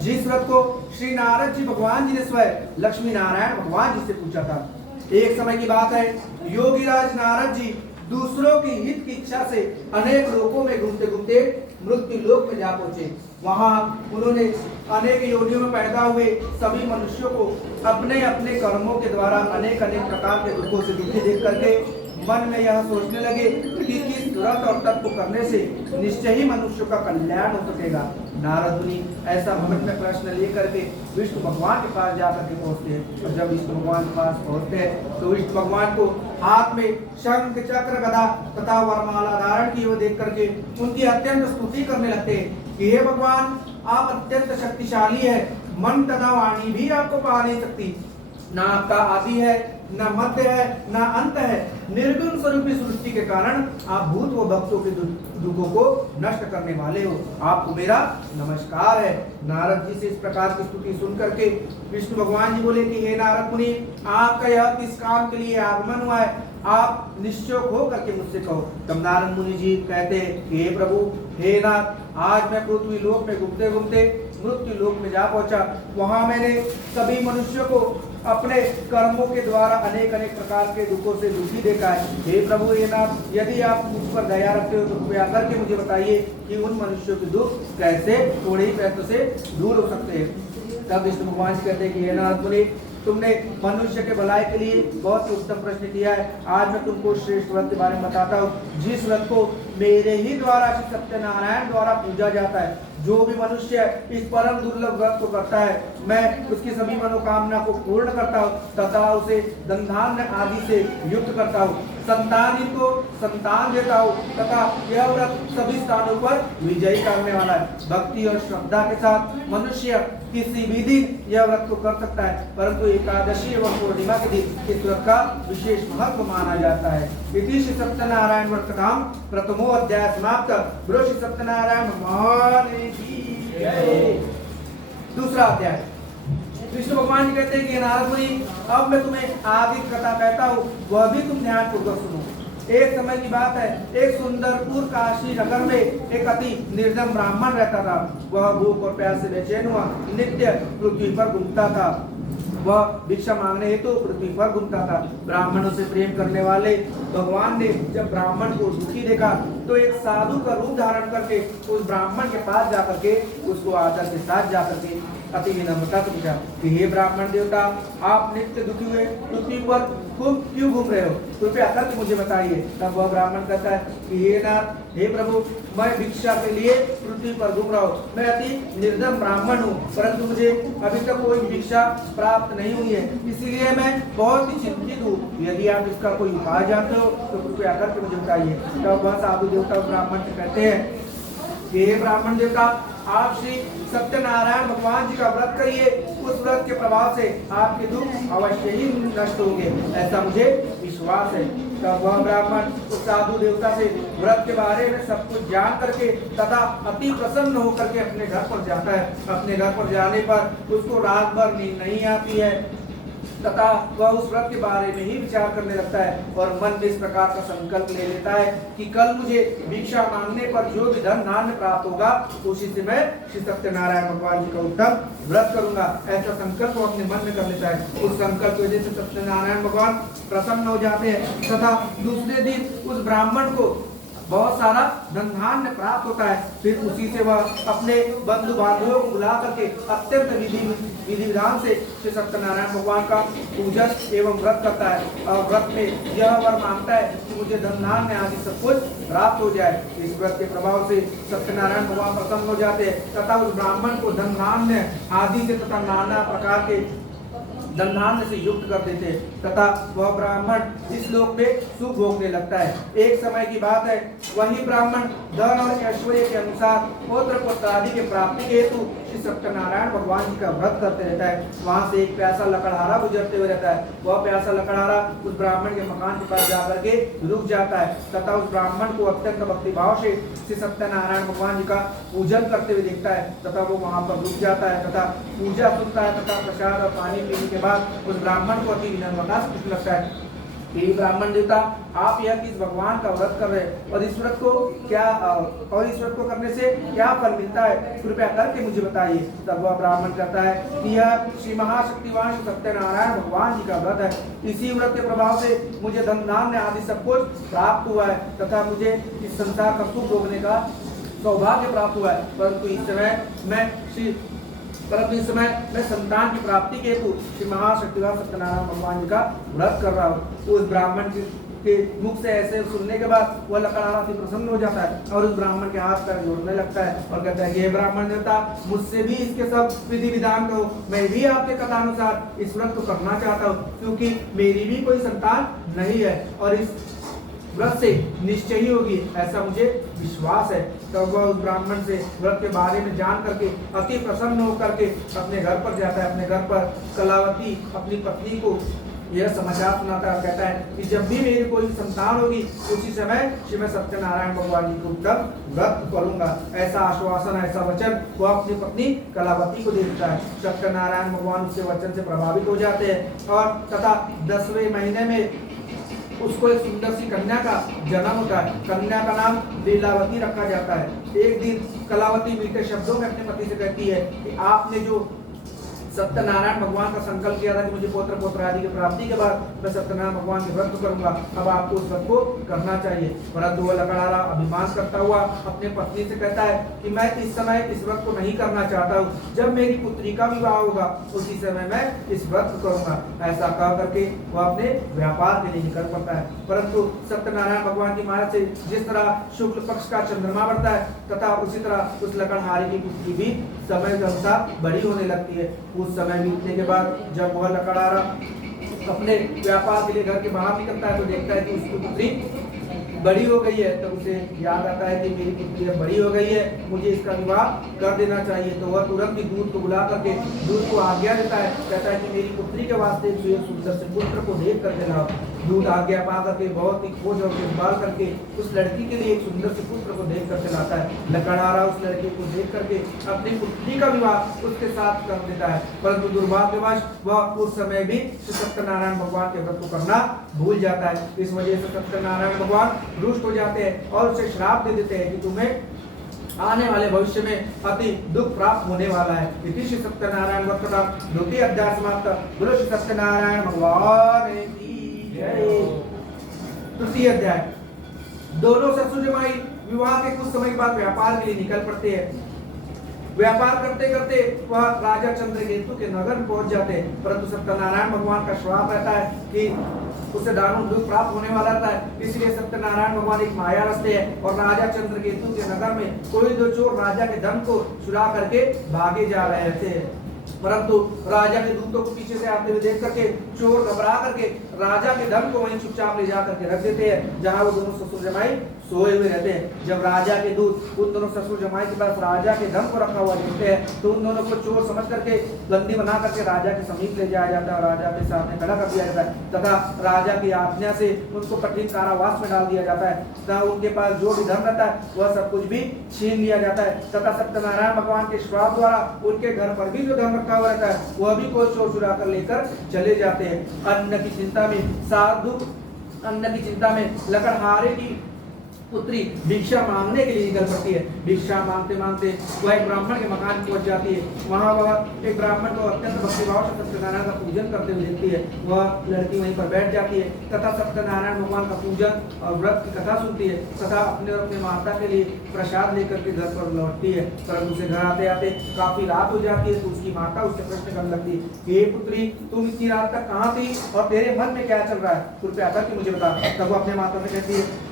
जिस व्रत को श्री नारद जी भगवान जी ने स्वयं लक्ष्मी नारायण भगवान जी से पूछा था। एक समय की बात है, योगीराज नारद जी दूसरों की हित की इच्छा से अनेक लोकों में घूमते घूमते मृत्यु लोक में जा पहुंचे। वहां उन्होंने अनेक योनियों में पैदा हुए सभी मनुष्यों को अपने अपने कर्मों के द्वारा अनेक अनेक प्रकार के दुखों से दुखी देख करके मन में यह सोचने लगे कि किस व्रत और तप को करने से निश्चय ही मनुष्य का कल्याण हो सकेगा। नारद मुनि ऐसा मन में प्रश्न लेकर के विष्णु भगवान के पास जाकर के पहुंचते हैं। और जब विष्णु भगवान के पास पहुंचते हैं तो विष्णु भगवान को हाथ में शंख चक्र गदा तथा वरमाला धारण किए हुए देख करके उनकी अत्यंत स्तुति करने लगते हैं कि हे भगवान, आप अत्यंत शक्तिशाली है, मन तथा वाणी भी आपको पा नहीं सकती। ना आपका आदि है, न मध्य है, न अंत है। निर्गुण स्वरूपी सृष्टि के कारण आप भूत व भक्तों के दुखों को नष्ट करने वाले हो। आपको मेरा नमस्कार है। नारद जी से इस प्रकार की स्तुति सुन करके विष्णु भगवान जी बोले कि हे नारद मुनि, आपका यह किस काम के लिए आगमन हुआ है, आप निश्चोक हो करके मुझसे कहो। तब नारद मुनि जी कहते हैं, हे प्रभु, हे नाथ, आज मैं पृथ्वी लोक में घूमते घूमते मृत्यु लोक में जा पहुंचा। वहां मैंने सभी मनुष्यों को अपने कर्मों के द्वारा अनेक अनेक प्रकार के दुखों से दुखी देखा है। हे प्रभु, हे नाथ, यदि आप मुझ पर दया रखते हो तो कृपया करके मुझे बताइए कि उन मनुष्यों के दुख कैसे थोड़े ही पैसों से दूर हो सकते हैं। तब विष्णु भगवान कहते हैं कि हे नारद मुनि, तुमने मनुष्य के भलाई के लिए बहुत उत्तम प्रश्न किया है। आज मैं तुमको श्रेष्ठ व्रत के बारे में बताता हूँ, जिस व्रत को मेरे ही द्वारा श्री सत्यनारायण द्वारा पूजा जाता है। जो भी मनुष्य इस परम दुर्लभ व्रत को करता है, मैं उसकी सभी मनोकामना को पूर्ण करता हूँ तथा उसे धन धान्य आदि से युक्त करता हूँ, संतान इनको संतान देता हूँ तथा यह व्रत सभी स्थानों पर विजयी करने वाला है। भक्ति और श्रद्धा के साथ मनुष्य किसी भी दिन यह व्रत को कर सकता है, परंतु एकादशी एवं पूर्णिमा के दिन इस व्रत का विशेष महत्व माना जाता है। इति श्री सत्यनारायण व्रत कथाम प्रथमो अध्याय समाप्त। बोलो श्री सत्यनारायण भगवान की जय। दूसरा अध्याय। विष्णु भगवान जी कहते हैं कि नारद मुनि, अब मैं तुम्हें आदि कथा कहता हूँ, वह भी तुम ध्यान पूर्वक सुनो। एक समय की बात है, एक सुंदरपुर काशी नगर में एक अति निर्धन ब्राह्मण रहता था। वह भूख और प्यास से बेचैन हुआ नित्य पृथ्वी पर घूमता था। वह भिक्षा मांगने हेतु पृथ्वी पर घूमता था। ब्राह्मणों से प्रेम करने वाले भगवान ने जब ब्राह्मण को दुखी देखा तो एक साधु का रूप धारण करके उस ब्राह्मण के पास जाकर के उसको आदर के साथ जाकर के अति विनम्रता से पूछा कि हे ब्राह्मण देवता, आप नित्य दुखी हुए पृथ्वी पर क्यों घूम रहे हो, कृपया करके मुझे बताइए। तब वह ब्राह्मण कहता है कि हे नाथ, हे प्रभु, मैं भिक्षा के लिए पृथ्वी पर घूम रहा हूँ। मैं अति निर्धन ब्राह्मण हूँ, परंतु मुझे अभी तक कोई भिक्षा प्राप्त नहीं हुई है, इसीलिए मैं बहुत ही चिंतित हूँ। यदि आप इसका कोई उपाय जानते हो तो कृपया करके मुझे बताइए। तब वह साधु देवता ब्राह्मण से कहते हैं कि हे ब्राह्मण देवता, आप श्री सत्यनारायण भगवान जी का व्रत करिए। उस व्रत के प्रभाव से आपके दुख अवश्य ही नष्ट होंगे, ऐसा मुझे विश्वास है। तब वह ब्राह्मण उस साधु देवता से व्रत के बारे में सब कुछ जान करके तथा अति प्रसन्न होकर के अपने घर पर जाता है। अपने घर पर जाने पर उसको रात भर नींद नहीं आती है तथा वह उस व्रत के बारे में ही विचार करने लगता है और मन में इस प्रकार का संकल्प ले लेता है कि कल मुझे भिक्षा मांगने पर जो भी धन धान्य प्राप्त होगा उसी से मैं श्री सत्यनारायण भगवान जी का उत्तम व्रत करूंगा। ऐसा संकल्प वो अपने मन में कर लेता है। उस संकल्प की वजह से सत्यनारायण भगवान प्रसन्न हो जाते हैं तथा दूसरे दिन उस ब्राह्मण को बहुत सारा धन धान्य प्राप्त होता है। फिर उसी से वह अपने बंधु बांधवों को बुला करके अत्यंत विधि विधान से श्री सत्यनारायण भगवान का पूजन एवं व्रत करता है और व्रत में यह वर मांगता है कि मुझे धन धान्य आदि सब कुछ प्राप्त हो जाए। इस व्रत के प्रभाव से सत्यनारायण भगवान प्रसन्न हो जाते हैं तथा उस ब्राह्मण को धन धान्य आदि से तथा नाना प्रकार के धन धान्य से युक्त कर देते तथा वह ब्राह्मण इस लोक में सुख भोगने लगता है। एक समय की बात है, वही ब्राह्मण धन और ऐश्वर्य के अनुसार पुत्र पुत्र आदि के प्राप्ति के हेतु श्री सत्यनारायण भगवान जी का व्रत करते रहता है। वहां से एक प्यासा लकड़हारा गुजरते हुए रहता है। वह प्यासा लकड़हारा उस ब्राह्मण के मकान के पास जाकर के रुक जाता है तथा उस ब्राह्मण को अत्यंत भक्ति भाव से श्री सत्यनारायण भगवान जी का पूजन करते हुए देखता है तथा वो वहां पर रुक जाता है तथा पूजा सुनता है तथा प्रसाद और पानी पीने के बाद उस ब्राह्मण को अति विनम्रता से पूछने लगता है कि ब्राह्मण देवता आप यह किस भगवान का व्रत कर रहे हैं और इस व्रत को करने से क्या फल मिलता है, कृपया करके मुझे बताइए। तब वह ब्राह्मण कहता है कि यह श्री महाशक्तिवान सत्यनारायण भगवान जी का व्रत है। इसी व्रत के प्रभाव से मुझे धन धान्य आदि सब कुछ प्राप्त हुआ है तथा मुझे इस संसार का सुख भोगने का सौभाग्य प्राप्त हुआ है। परंतु इस समय मैं संतान की प्राप्ति के हेतु श्री महाशक्तिवान सत्यनारायण भगवान जी का व्रत कर रहा हूँ। उस ब्राह्मण के मुख से ऐसे सुनने के बाद वह लकड़हारा अति प्रसन्न हो जाता है और उस ब्राह्मण के हाथ पैर जोड़ने लगता है और कहता है, ये ब्राह्मण देवता मुझसे भी इसके सब विधि विधान करो, मैं भी आपके कथानुसार इस व्रत को करना चाहता हूँ, क्योंकि मेरी भी कोई संतान नहीं है और इस व्रत से निश्चय ही होगी, ऐसा मुझे विश्वास है। तब वह उस ब्राह्मण से व्रत के बारे में जान करके अति प्रसन्न होकर के अपने घर पर जाता है। अपने घर पर कलावती अपनी पत्नी को यह समाचार सुनाता है, कहता है कि जब भी मेरी कोई संतान होगी उसी समय श्री मैं सत्यनारायण भगवान जी को तब व्रत करूंगा। ऐसा आश्वासन, ऐसा वचन वह अपनी पत्नी कलावती को दे देता है। सत्यनारायण भगवान उसके वचन से प्रभावित हो जाते हैं और तथा 10वें महीने में उसको एक सुंदर सी कन्या का जन्म होता है। कन्या का नाम लीलावती रखा जाता है। एक दिन कलावती मीठे शब्दों में अपने पति से कहती है कि आपने जो सत्यनारायण भगवान का संकल्प किया था कि मुझे पौत्र पौत्र आदि की प्राप्ति के बाद मैं सत्यनारायण भगवान के व्रत करूंगा, अब आपको उस व्रत को करना चाहिए। परंतु वह लकड़हारा अभिमान करता हुआ अपने पत्नी से कहता है कि मैं इस समय इस व्रत को नहीं करना चाहता हूँ, जब मेरी पुत्री का विवाह होगा उसी समय मैं इस व्रत को करूंगा। ऐसा कह करके वह अपने व्यापार के लिए निकल पड़ता है। परंतु सत्यनारायण भगवान की माया से जिस तरह शुक्ल पक्ष का चंद्रमा बढ़ता है तथा उसी तरह उस लकड़हारे की पुत्री भी समय के अनुसार बड़ी होने लगती है। उस समय बीतने के बाद जब वह लकड़हारा अपने व्यापार के लिए घर के बाहर निकलता है तो देखता है कि उसकी पुत्री बड़ी हो गई है। तब उसे याद आता है कि मेरी पुत्री अब बड़ी हो गई है, मुझे इसका विवाह कर देना चाहिए। तो वह तुरंत ही दूध को बुला करके दूध को आज्ञा देता है, कहता है कि मेरी पुत्री के वास्ते एक सुंदर से पुत्र को देख करके लाओ। दूध आज्ञा पा करके बहुत ही खोज और संभाल करके उस लड़की के लिए एक सुंदर से पुत्र को देख करके लाता है। लकड़हारा उस लड़की को देख करके अपनी पुत्री का विवाह उसके साथ कर देता है। परंतु दुर्भाग्यवश वह उस समय भी सत्यनारायण भगवान के व्रत को करना भूल जाता है। इस वजह से सत्यनारायण भगवान रुष्ट हो जाते हैं और उसे श्राप दे देते हैं कि तुम्हें आने वाले भविष्य में अति दुख प्राप्त होने वाला है। इति श्री सत्यनारायण व्रत का 2वां अध्याय समाप्त। बोलो श्री सत्यनारायण भगवान की जय। 3वां अध्याय। दोनों ससुर जमाई विवाह के कुछ समय के बाद व्यापार के लिए निकल पड़ते हैं। व्यापार करते करते वह राजा चंद्रकेतु के नगर में पहुंच जाते हैं। परंतु सत्यनारायण भगवान का श्राप रहता है कि उसे दारुण दुख प्राप्त होने वाला रहता है। इसलिए सत्यनारायण भगवान एक माया रचते हैं और राजा चंद्रकेतु के नगर में कोई दो चोर राजा के धन को चुरा करके भागे जा रहे थे। परंतु राजा के दूतों को पीछे से आते हुए देख करके चोर घबरा करके राजा के धन को वहीं चुपचाप ले जा करके रख देते हैं जहां वो दोनों ससुर जमाई सोए हुए रहते हैं। जब राजा के दूत उन दोनों ससुर जमाई के पास राजा के धन को रखा हुआ देखते हैं तो उन दोनों को चोर समझ करके बंदी बना करके राजा के समीप ले जाया जाता है और राजा के सामने खड़ा कर दिया जाता है तथा राजा की आज्ञा से उनको कठिन कारावास में डाल दिया जाता है तथा उनके पास जो भी धन रहता है वह सब कुछ भी छीन लिया जाता है तथा सत्यनारायण भगवान के श्राप द्वारा उनके घर पर भी जो धन रखा हुआ रहता है वह भी कोई चोर चुरा कर लेकर चले जाते हैं। अन्न की चिंता में लकड़हारे की पुत्री भिक्षा मांगने के लिए निकल पड़ती है। भिक्षा मांगते मांगते वह एक ब्राह्मण के मकान पहुंच जाती है। वहां वह एक ब्राह्मण को अत्यंत भक्तिभाव से सत्यनारायण का पूजन करते हुए देखती है। वह लड़की वहीं पर बैठ जाती है तथा सत्यनारायण भगवान का पूजन और व्रत की कथा सुनती है तथा अपने और अपने माता के लिए प्रसाद लेकर के घर पर लौटती है। परंतु उसे घर आते आते काफी रात हो जाती है तो उसकी माता उससे प्रश्न करने लगती है, हे पुत्री तुम इतनी रात तक कहाँ थी और तेरे मन में क्या चल रहा है, कृपया करके मुझे बता। तब वो अपने माता से कहती है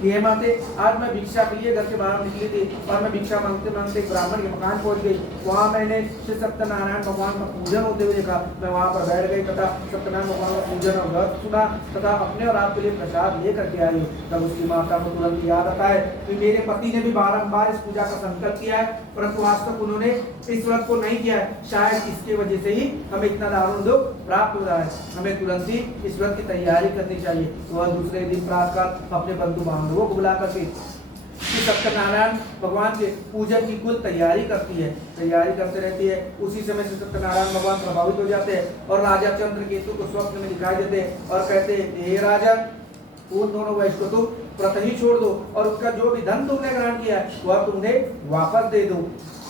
ये माते आज मैं भिक्षा के लिए घर के बाहर निकली थी और मैं भिक्षा मांगते मांगते ब्राह्मण के मकान पहुंच गई। वहां मैंने श्री सत्यनारायण भगवान का पूजन होते हुए देखा। मैं वहां पर बैठ गई तथा सत्यनारायण भगवान का पूजन और व्रत सुना तथा अपने और आपके लिए प्रसाद लेकर के आई। तब उसकी माता को तुरंत याद आता है कि मेरे पति ने भी बारंबार इस पूजा का संकल्प किया है परंतु आज तक उन्होंने इस व्रत को नहीं किया है। शायद इसके वजह से ही हमें इतना दारुण दुख प्राप्त हो रहा है। हमें तुरंत ही इस व्रत की तैयारी करनी चाहिए। वह दूसरे दिन प्रातःकाल अपने बंधु बांधवों को बुला करके सत्यनारायण भगवान के पूजन की कुल तैयारी करती है, तैयारी करते रहती है। उसी समय से सत्यनारायण भगवान प्रभावित हो जाते हैं और राजा चंद्रकेतु को स्वप्न में दिखाई देते हैं और कहते हैं, हे राजन, उन दोनों वैश्य को तुम प्रत ही छोड़ दो और उसका जो भी धन तुमने ग्रहण किया है वह तुमने वापस दे दो,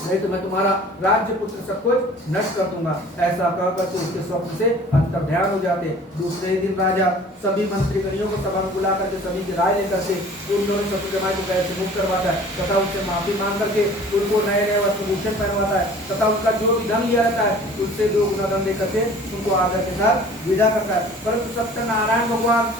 नहीं तो मैं तुम्हारा राज्य पुत्र सब कुछ नष्ट कर दूंगा। ऐसा कह करके उसके स्वप्न से अंतर्ध्यान हो जाते। दूसरे दिन राजा सभी मंत्रीगणियों को सभा में बुला करके सभी की राय लेकर के उन दोनों शत्रुजमाई को कैद से मुक्त करवाता है तथा उनसे माफी मांग करके उनको नए नए वस्त्रभूषण पहनवाता है तथा उनका जो भी धन लिया रहता है उससे 2 गुना धन देकर के उनको आदर के साथ विदा करता है। परंतु सत्यनारायण भगवान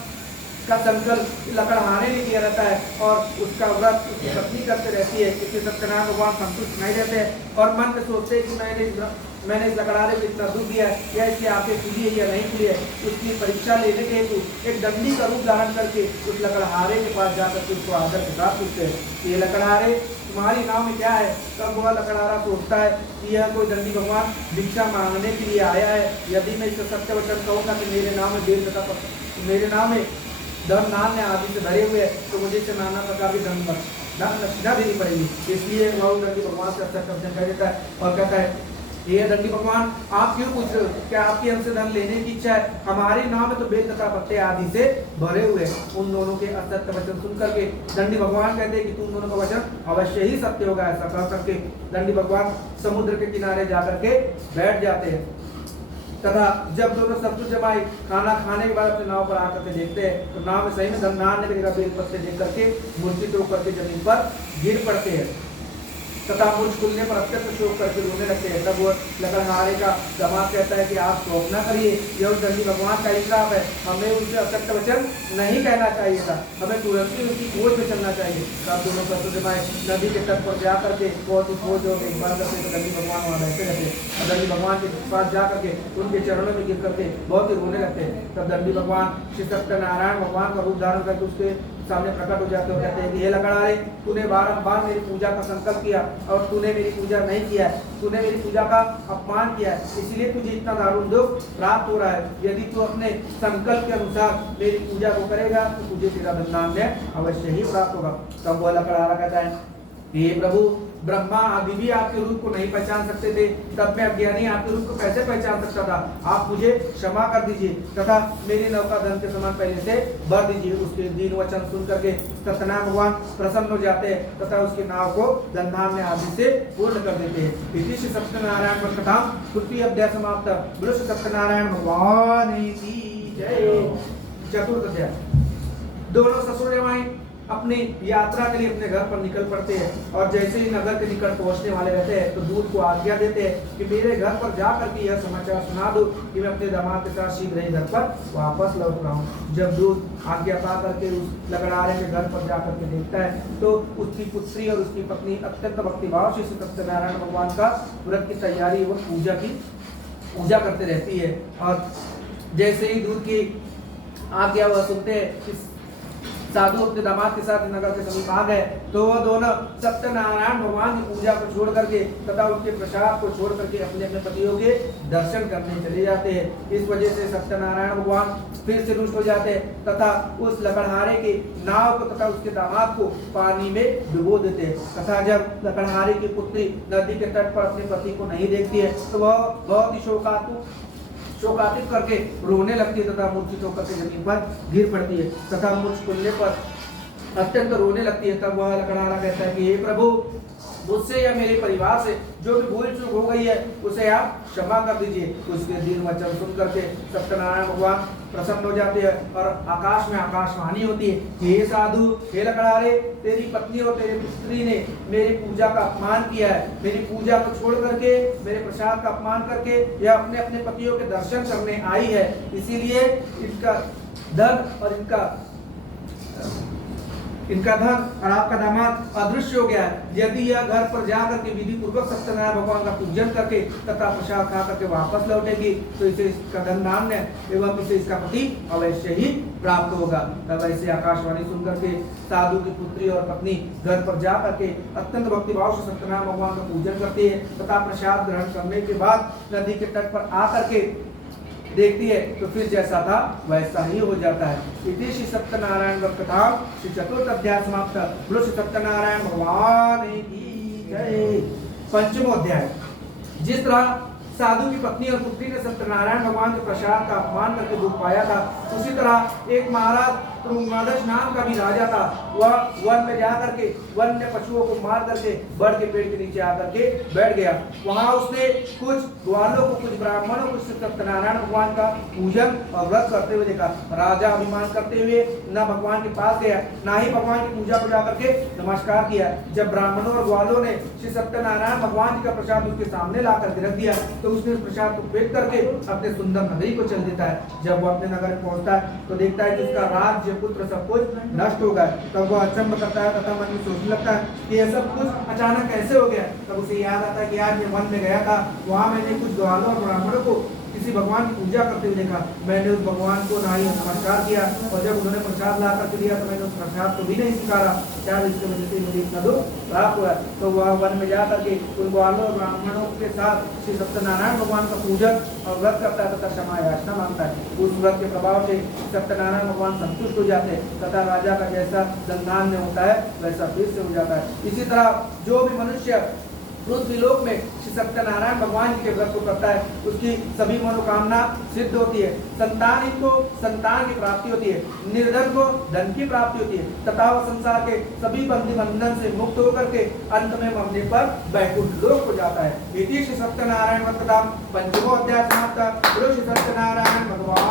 का संकल्प लकड़हारे ने किया रहता है और उसका व्रत उसकी पत्नी करते रहती है। इससे सत्यनारायण भगवान संतुष्ट नहीं रहते हैं और मन में सोचते हैं कि मैंने इस लकड़हारे को इतना दुख दिया है या इसकी आंखें खुली है या नहीं खुली है। उसकी परीक्षा लेने के हेतु एक दंडी का रूप धारण करके उस लकड़हारे के पास जाकर के उसको आदर के साथ पूछते हैं, ये लकड़हारे तुम्हारी नाव में क्या है? तब वह लकड़हारा सोचता है कि यह कोई दंडी भगवान भिक्षा मांगने के लिए आया है। यदि मैं इससे सत्य वचन कहूँगा कि मेरे नाम में बेल तथा मेरे नाम में धन नान्य आदि से भरे हुए तो मुझे से नाना प्रकार की धन दक्षिणा देनी पड़ेगी। इसलिए वह दंडी भगवान से अच्छा वचन कह देता है और कहता है, ये दंडी भगवान आप क्यों पूछ रहे हो? क्या आपके हमसे धन लेने की इच्छा है? हमारे नाम में तो बेल तथा पत्ते आदि से भरे हुए। उन दोनों के असत्य वचन सुन करके दंडी भगवान कहते हैं कि तुम दोनों का वचन अवश्य ही सत्य होगा। ऐसा कह करके दंडी भगवान समुद्र के किनारे जाकर के बैठ जाते हैं तथा जब दोनों शत्रुजमाई खाना खाने के बाद अपने नाव पर आकर के देखते हैं तो नाव में सही में धन ने जगह बेल पत्ते देख करके मूर्छित होकर के जमीन पर गिर पड़ते हैं तथा मूर्छ खुलने पर अत्यंत शोक करके रोने लगते हैं। तब वो लकड़हारे का दामाद कहता है कि आप शोक न करिए, यह उस दंडी भगवान का इंसाफ है, हमें उनसे असत्य वचन नहीं कहना चाहिए था, हमें तुरंत ही उनकी खोज में चलना चाहिए। तब दोनों शत्रुजमाई नदी के तट पर जा करके बहुत ही खोज हो एक बार करते तो दंडी भगवान वहाँ बैठे रहते और दंडी भगवान के पास जा करके उनके चरणों में गिर करके बहुत ही रोने लगते हैं। तब दंडी भगवान श्री सत्यनारायण भगवान का रूप धारण करके उसके सामने प्रकट हो जाते हो, कहते हैं कि हे लकड़हारे, तूने बारंबार मेरी पूजा का संकल्प किया और तूने मेरी पूजा नहीं किया है, तूने मेरी पूजा का अपमान किया है, इसलिए तुझे इतना दारुण दुख प्राप्त हो रहा है। यदि तू अपने संकल्प के अनुसार मेरी पूजा को करेगा तो तुझे तेरा धन्य अवश्य ही प्राप्त होगा। तब वह लकड़हारा कहता है, हे प्रभु, ब्रह्मा आदि भी आपके रूप को नहीं पहचान सकते थे, तब मैं अज्ञानी आपके रूप को कैसे पहचान सकता था? आप मुझे क्षमा कर दीजिए तथा मेरी नौका धन के समान पहले से भर दीजिए। उसके दीन वचन सुन करके सत्यनारायण भगवान प्रसन्न हो जाते हैं तथा उसकी नाव को धन आदि से पूर्ण कर देते हैं। इति श्री सत्यनारायण पर कथा तृतीय अध्याय समाप्त। बोलो श्री सत्यनारायण भगवान की जय। चतुर्थ अध्याय। दोनों ससुर जमाई अपनी यात्रा के लिए अपने घर पर निकल पड़ते हैं और जैसे ही नगर के निकट पहुंचने वाले रहते हैं तो दूत को आज्ञा देते हैं कि मेरे घर पर जा करके यह समाचार सुना दो कि मैं अपने दामाद के साथ शीघ्र ही घर पर वापस लौट रहा हूँ। जब दूत आज्ञा पा करके उस लकड़हारे के घर पर जा करके देखता है तो उसकी पुत्री और उसकी पत्नी अत्यंत भक्तिभाव से सत्यनारायण भगवान का व्रत की तैयारी एवं पूजा करते रहती है। और जैसे ही दूत की आज्ञा वह सुनते हैं साधु अपने दामाद के साथ नगर के समीप आ गए तो वह दोनों सत्यनारायण भगवान की पूजा को छोड़ करके तथा उनके प्रसाद को छोड़ करके अपने अपने पतियों के दर्शन करने चले जाते हैं। इस वजह से सत्यनारायण भगवान फिर से रुष्ट हो जाते हैं तथा उस लकड़हारे के नाव को तथा उसके दामाद को पानी में डुबो देते हैं तथा जब लकड़हारे की पुत्री नदी के तट पर अपने पति को नहीं देखती है तो वह बहुत ही शोकातित करके रोने लगती है तथा मूर्छित होकर के जमीन पर गिर पड़ती है तथा मूर्छ खुलने पर अत्यंत रोने लगती है। तब वह लकड़हारा कहता है कि हे प्रभु, मुझसे या मेरे परिवार से जो भी भूल चूक हो गई है उसे आप क्षमा कर दीजिए। उसके दीन वचन सुन करके सत्यनारायण भगवान प्रसन्न हो जाते हैं और आकाश में आकाशवाणी होती है, हे साधु, हे लकड़हारे, तेरी पत्नी और तेरी पुत्री ने मेरी पूजा का अपमान किया है। मेरी पूजा को छोड़ करके मेरे प्रसाद का अपमान करके यह अपने अपने पतियों के दर्शन करने आई है, इसीलिए इनका धन और इनका धन और आपका दामाद अदृश्य हो गया है। यदि यह घर पर जाकर के विधि पूर्वक सत्यनारायण भगवान का पूजन करके तथा प्रसाद खा करके वापस लौटेगी तो इसे इसका धन धान्य एवं इसे इसका पति अवश्य ही प्राप्त होगा। तब ऐसे आकाशवाणी सुन करके साधु की पुत्री और पत्नी घर पर जा करके अत्यंत भक्तिभाव से सत्यनारायण भगवान का पूजन करती है तथा प्रसाद ग्रहण करने के बाद नदी के तट पर आकर के देखती है तो फिर जैसा था वैसा ही हो जाता है। इति श्री सत्यनारायण व्रत कथा श्री चतुर्थ अध्याय समाप्त। बोलो श्री सत्यनारायण भगवान की जय। पंचमो अध्याय। जिस तरह साधु की पत्नी और पुत्री ने सत्यनारायण भगवान के प्रसाद का अपमान करके दुख पाया था, उसी तरह एक महाराज तुंगनादश नाम का भी राजा था। वह वन में जा करके वन्य पशुओं को मार करके बड़ के पेड़ के नीचे आकर के बैठ गया। वहां उसने कुछ ग्वालों को, कुछ ब्राह्मणों को सत्यनारायण भगवान का पूजन और व्रत करते हुए देखा। राजा अभिमान करते हुए न भगवान के पास गया, ना ही भगवान की पूजा को जाकर के नमस्कार किया। जब ब्राह्मणों और ग्वालों ने श्री सत्यनारायण भगवान जी का प्रसाद उसके सामने ला करके रख दिया तो उसने उस प्रसाद को फेंक करके अपने सुंदर नगरी को चल देता है। जब वो अपने नगर पहुंचता है तो देखता है कि उसका राज्य, पुत्र सब कुछ नष्ट हो गया। तब वो अचंभ करता है तथा मन में सोचने लगता है कि यह सब कुछ अचानक कैसे हो गया। तब उसे याद आता है कि यार मैं वन में गया था, वहां मैंने कुछ ग्वालों और ब्राह्मणों को किसी भगवान की पूजा करते हुए देखा। मैंने उस भगवान को ना ही नमस्कार किया और जब उन्होंने प्रसाद ला करके दिया तो मैंने उस प्रसाद को भी नहीं स्वीकारा। शायद इसकी वजह से मुझे इतना दुख प्राप्त हुआ। तो वह वन में जा करके उन ग्वालों और ब्राह्मणों के साथ श्री सत्यनारायण भगवान का पूजन और व्रत करता है तथा क्षमा याचना मांगता है। उस व्रत के प्रभाव से सत्यनारायण भगवान संतुष्ट हो जाते हैं तथा राजा का जैसा धनधान्य होता है वैसा फिर से हो जाता है। इसी तरह जो भी मनुष्य पृथ्वी लोक में श्री सत्यनारायण भगवान जी के व्रत को करता है उसकी सभी मनोकामना सिद्ध होती है। संतान को संतान की प्राप्ति होती है, निर्धन को धन की प्राप्ति होती है तथा वह संसार के सभी बंधी बंधन से मुक्त होकर के अंत में मरने पर वैकुंठ लोक हो जाता है। इति श्री सत्यनारायण व्रत कथा पंचमो अध्याय समाप्त। बोलो श्री सत्यनारायण भगवान